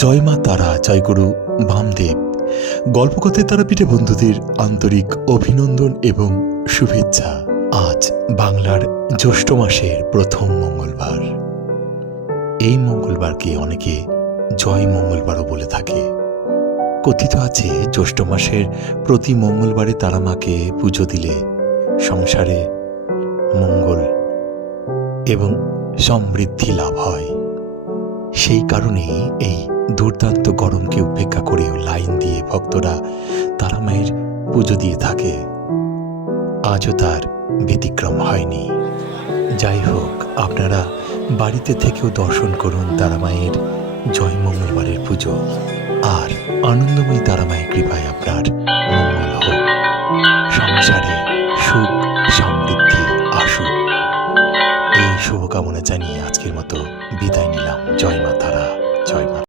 জয় মা তারা জয়গুরু বামদেব। গল্পকথের তারাপীঠে বন্ধুদের আন্তরিক অভিনন্দন এবং শুভেচ্ছা। আজ বাংলার জ্যৈষ্ঠ মাসের প্রথম মঙ্গলবার। এই মঙ্গলবারকে অনেকে জয় মঙ্গলবারও বলে থাকে। কথিত আছে, জ্যৈষ্ঠ মাসের প্রতি মঙ্গলবারে তারা মাকে পুজো দিলে সংসারে মঙ্গল এবং সমৃদ্ধি লাভ হয়। সেই কারণেই এই দুর্দান্ত গরমকে উপেক্ষা করেও লাইন দিয়ে ভক্তরা তারা মায়ের পুজো দিয়ে থাকে। আজও তার ব্যতিক্রম হয়নি। যাই হোক, আপনারা বাড়িতে থেকেও দর্শন করুন তারা মায়ের জয় মঙ্গলবারের পুজো। আর আনন্দময়ী তারা মায়ের কৃপায় আপনার মঙ্গল হোক। সংসারে সুখ সমৃদ্ধি আসুক। এই শুভকামনা জানিয়ে আজকের মতো বিদায় নিলাম। জয় মা।